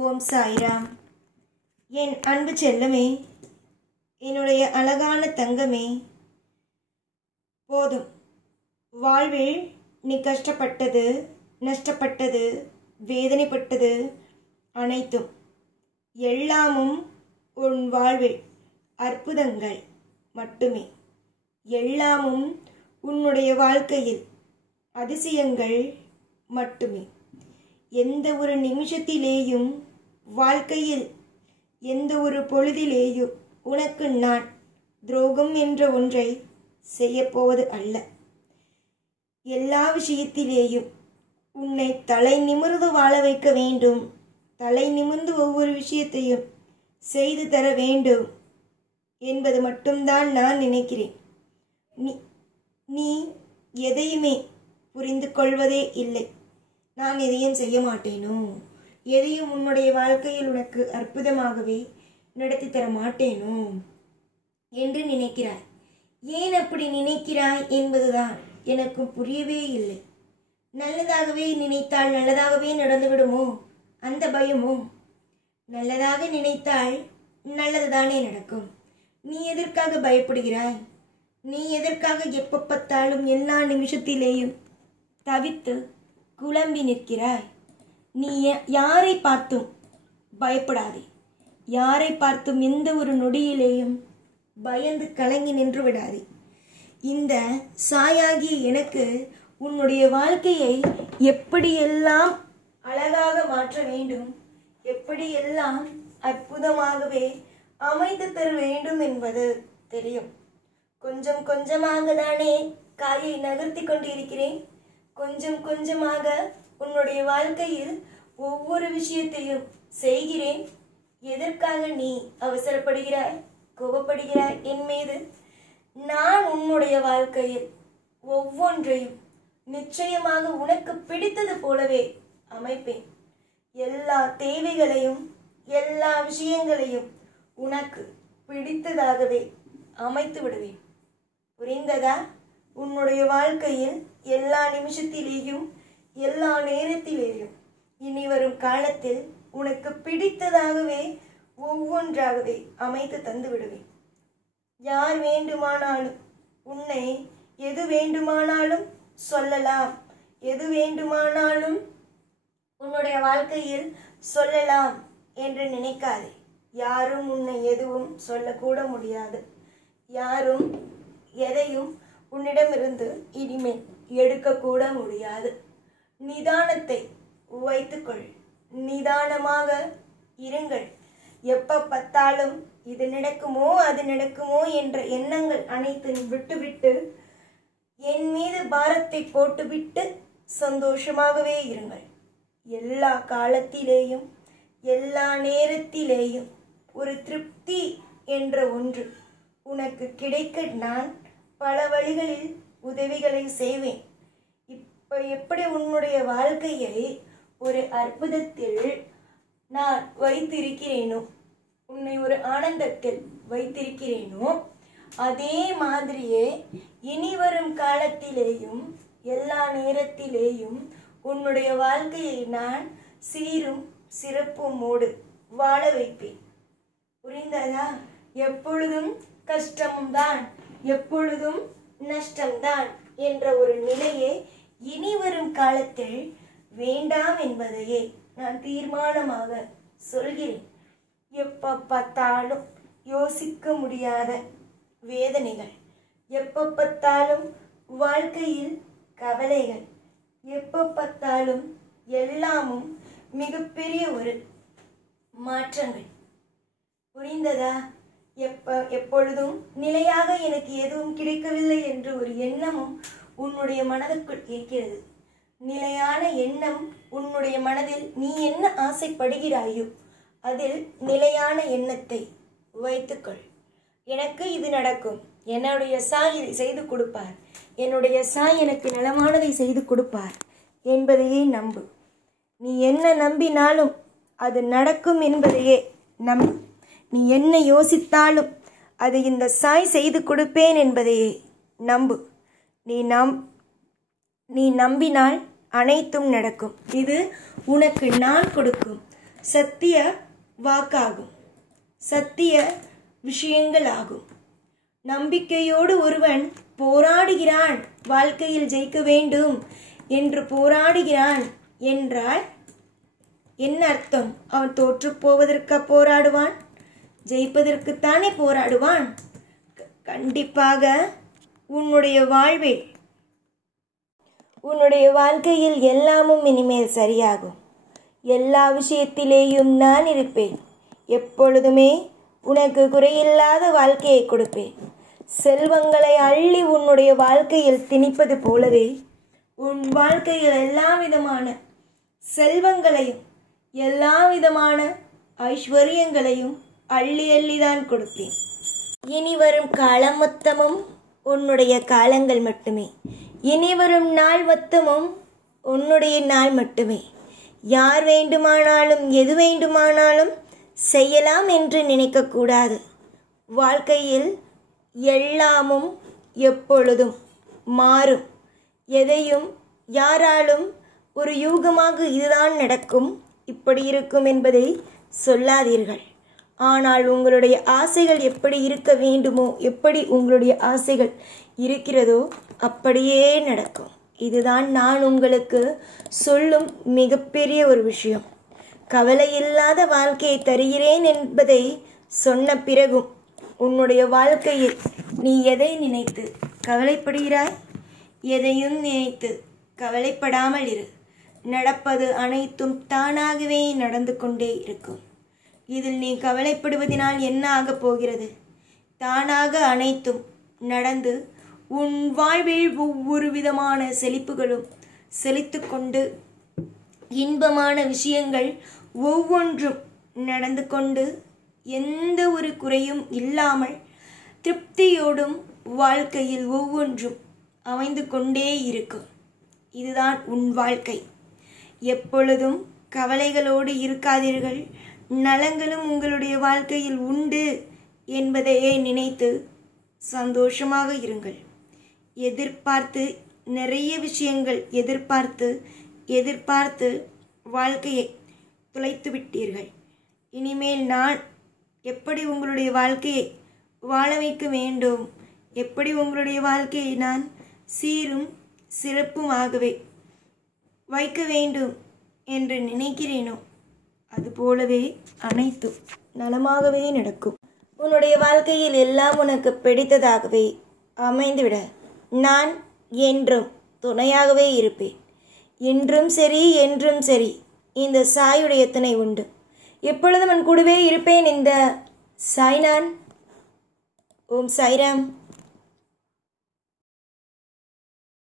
ஓம் சாய்ராம். என் அன்பு செல்லமே, என்னுடைய அழகான தங்கமே, போதும். வாழ்வில் நீ கஷ்டப்பட்டது, நஷ்டப்பட்டது, வேதனைப்பட்டது அனைத்தும் எல்லாமும் உன் வாழ்வில் அற்புதங்கள் மட்டுமே. எல்லாமும் உன்னுடைய வாழ்க்கையில் அதிசயங்கள் மட்டுமே. எந்த ஒரு நிமிஷத்திலேயும், வாழ்க்கையில் எந்த ஒரு பொழுதிலேயும் உனக்கு நான் துரோகம் என்ற ஒன்றை செய்யப்போவது அல்ல. எல்லா விஷயத்திலேயும் உன்னை தலை நிமிர்ந்து வாழ வைக்க வேண்டும். தலை நிமிர்ந்து ஒவ்வொரு விஷயத்தையும் செய்து தர வேண்டும் என்பது மட்டும்தான் நான் நினைக்கிறேன். நீ எதையுமே புரிந்து கொள்வதே இல்லை. நான் எதையும் செய்ய மாட்டேனோ, எதையும் உன்னுடைய வாழ்க்கையில் உனக்கு அற்புதமாகவே நடத்தி தர மாட்டேனோ என்று நினைக்கிறாய். ஏன் அப்படி நினைக்கிறாய் என்பதுதான் எனக்கு புரியவே இல்லை. நல்லதாகவே நினைத்தால் நல்லதாகவே நடந்துவிடுமோ அந்த பயமோ? நல்லதாக நினைத்தால் நல்லதுதானே நடக்கும். நீ எதற்காக பயப்படுகிறாய்? நீ எதற்காக எப்ப பார்த்தாலும் எல்லா நிமிஷத்திலேயும் தவித்து குழம்பி நிற்கிறாய்? நீ யாரை பார்த்தும் பயப்படாதே. யாரை பார்த்தும் எந்த ஒரு நொடியிலேயும் பயந்து கலங்கி நின்று விடாதே. இந்த சாயாகி எனக்கு உன்னுடைய வாழ்க்கையை எப்படியெல்லாம் அழகாக மாற்ற வேண்டும், எப்படியெல்லாம் அற்புதமாகவே அமைத்து தர வேண்டும் என்பது தெரியும். கொஞ்சம் கொஞ்சமாக தானே காயை நகர்த்தி கொண்டிருக்கிறேன். கொஞ்சம் கொஞ்சமாக உன்னுடைய வாழ்க்கையில் ஒவ்வொரு விஷயத்தையும் செய்கிறேன். எதற்காக நீ அவசரப்படுகிறாய், கோபப்படுகிறாய் என் மீது? நான் உன்னுடைய வாழ்க்கையில் ஒவ்வொன்றையும் நிச்சயமாக உனக்கு பிடித்தது போலவே அமைப்பேன். எல்லா தேவைகளையும் எல்லா விஷயங்களையும் உனக்கு பிடித்ததாகவே அமைத்து விடுவேன். புரிந்ததா? உன்னுடைய வாழ்க்கையில் எல்லா நிமிஷத்திலேயும் எல்லா நேரத்திலேயும் இனி வரும் காலத்தில் உனக்கு பிடித்ததாகவே ஒவ்வொன்றாகவே அமைத்து தந்து விடுவேன். யார் வேண்டுமானாலும் உன்னை எது வேண்டுமானாலும் சொல்லலாம், எது வேண்டுமானாலும் உன்னுடைய வாழ்க்கையில் சொல்லலாம் என்று நினைக்காதே. யாரும் உன்னை எதுவும் சொல்லக்கூட முடியாது. யாரும் எதையும் உன்னிடமிருந்து இனிமேல் எடுக்கக்கூட முடியாது. நிதானத்தை வைத்துக்கொள். நிதானமாக இருங்கள். எப்ப பார்த்தாலும் இது நடக்குமோ அது நடக்குமோ என்ற எண்ணங்கள் அனைத்தையும் விட்டுவிட்டு என் மீது பாரத்தை போட்டுவிட்டு சந்தோஷமாகவே இருங்கள். எல்லா காலத்திலேயும் எல்லா நேரத்திலேயும் ஒரு திருப்தி என்ற ஒன்று உனக்கு கிடைக்க நான் பல வழிகளில் உதவிகளை செய்வேன். இப்ப எப்படி உன்னுடைய வாழ்க்கையை ஒரு அற்புதத்தில் நான் வைத்திருக்கிறேனோ, உன்னை ஒரு ஆனந்தத்தில் வைத்திருக்கிறேனோ, அதே மாதிரியே இனி வரும் காலத்திலேயும் எல்லா நேரத்திலேயும் உன்னுடைய வாழ்க்கையை நான் சீரும் சிறப்புமோடு வாழ வைப்பேன். புரிந்ததா? எப்பொழுதும் கஷ்டம்தான், எப்பொழுதும் நஷ்டம்தான் என்ற ஒரு நிலையே இனி வரும் காலத்தில் வேண்டாம் என்பதையே நான் தீர்மானமாக சொல்கிறேன். எப்ப பார்த்தாலும் யோசிக்க முடியாத வேதனைகள், எப்ப பார்த்தாலும் வாழ்க்கையில் கவலைகள், எப்ப பார்த்தாலும் எல்லாமும் மிகப்பெரிய ஒரு மாற்றங்கள். புரிந்ததா? எப்பொழுதும் நிலையாக எனக்கு எதுவும் கிடைக்கவில்லை என்று ஒரு எண்ணமும் உன்னுடைய மனதுக்குள் இருக்கிறது. நிலையான எண்ணம் உன்னுடைய மனதில் நீ என்ன ஆசைப்படுகிறாயோ அதில் நிலையான எண்ணத்தை வைத்துக்கொள். எனக்கு இது நடக்கும், என்னுடைய சாய் இதை செய்து கொடுப்பார், என்னுடைய சாய் எனக்கு நலமானதை செய்து கொடுப்பார் என்பதையே நம்பு. நீ என்ன நம்பினாலும் அது நடக்கும் என்பதையே நம்பு. நீ என்ன யோசித்தாலும் அது இந்த சாய் செய்து கொடுப்பேன் என்பதையே நம்பு. நீ நம்பினால் அனைத்தும் நடக்கும். இது உனக்கு நான் கொடுக்கும் சத்திய வாக்காகும், சத்திய விஷயங்கள் ஆகும். நம்பிக்கையோடு ஒருவன் போராடுகிறான், வாழ்க்கையில் ஜெயிக்க வேண்டும் என்று போராடுகிறான் என்றால் என்ன அர்த்தம்? அவன் தோற்று போவதற்கு போராடுவான்? ஜெயிப்பதற்குத்தானே போராடுவான். கண்டிப்பாக உன்னுடைய வாழ்க்கையில் எல்லாமும் இனிமேல் சரியாகும். எல்லா விஷயத்திலேயும் நான் இருப்பேன். எப்பொழுதுமே உனக்கு குறையில்லாத வாழ்க்கையை கொடுப்பேன். செல்வங்களை அள்ளி உன்னுடைய வாழ்க்கையில் திணிப்பது போலவே உன் வாழ்க்கையில் எல்லா விதமான செல்வங்களையும் எல்லா விதமான ஐஸ்வர்யங்களையும் அள்ளி அள்ளிதான் கொடுப்பேன். இனி வரும் காலம் மொத்தமும் உன்னுடைய காலங்கள் மட்டுமே. இனி வரும் நாள் மொத்தமும் உன்னுடைய நாள் மட்டுமே. யார் வேண்டுமானாலும் எது வேண்டுமானாலும் செய்யலாம் என்று நினைக்கக்கூடாது. வாழ்க்கையில் எல்லாமும் எப்பொழுதும் மாறும். எதையும் யாராலும் ஒரு யூகமாக இதுதான் நடக்கும், இப்படி இருக்கும் என்பதை சொல்லாதீர்கள். ஆனால் உங்களுடைய ஆசைகள் எப்படி இருக்க வேண்டுமோ, எப்படி உங்களுடைய ஆசைகள் இருக்கிறதோ அப்படியே நடக்கும். இதுதான் நான் உங்களுக்கு சொல்லும் மிகப்பெரிய ஒரு விஷயம். கவலை இல்லாத வாழ்க்கையை தருகிறேன் என்பதை சொன்ன பிறகும் உன்னுடைய வாழ்க்கையில் நீ எதை நினைத்து கவலைப்படுகிறாய்? எதையும் நினைத்து கவலைப்படாமல் இரு. நடப்பது அனைத்தும் தானாகவே நடந்து கொண்டே இருக்கும். இதில் நீ கவலைப்படுவதனால் என்ன ஆகப் போகிறது? தானாக அனைத்தும் நடந்து உன் வாழ்வில் ஒவ்வொரு விதமான செழிப்புகளும் செழித்து கொண்டு இன்பமான விஷயங்கள் ஒவ்வொன்றும் நடந்து கொண்டு எந்த ஒரு குறையும் இல்லாமல் திருப்தியோடும் வாழ்க்கையில் ஒவ்வொன்றும் அமைந்து கொண்டே இருக்கும். இதுதான் உன் வாழ்க்கை. எப்பொழுதும் கவலைகளோடு இருக்காதீர்கள். நலங்களும் உங்களுடைய வாழ்க்கையில் உண்டு என்பதையே நினைத்து சந்தோஷமாக இருங்கள். எதிர்பார்த்து நிறைய விஷயங்கள் எதிர்பார்த்து வாழ்க்கையை தொலைத்து விட்டீர்கள். இனிமேல் நான் எப்படி உங்களுடைய வாழ்க்கையை வாழ வைக்க வேண்டும், எப்படி உங்களுடைய வாழ்க்கையை நான் சீரும் சிறப்புமாகவே வைக்க வேண்டும் என்று நினைக்கிறேனோ அதுபோலவே அனைத்தும் நலமாகவே நடக்கும். உன்னுடைய வாழ்க்கையில் எல்லாம் உனக்கு பிடித்ததாகவே அமைந்துவிட நான் என்றும் துணையாகவே இருப்பேன். இன்றும் சரி என்றும் சரி இந்த சாயுடைய துணை உண்டு. எப்பொழுதும் என் கூடவே இருப்பேன் இந்த சாய்நான். ஓம் சாய்ராம்.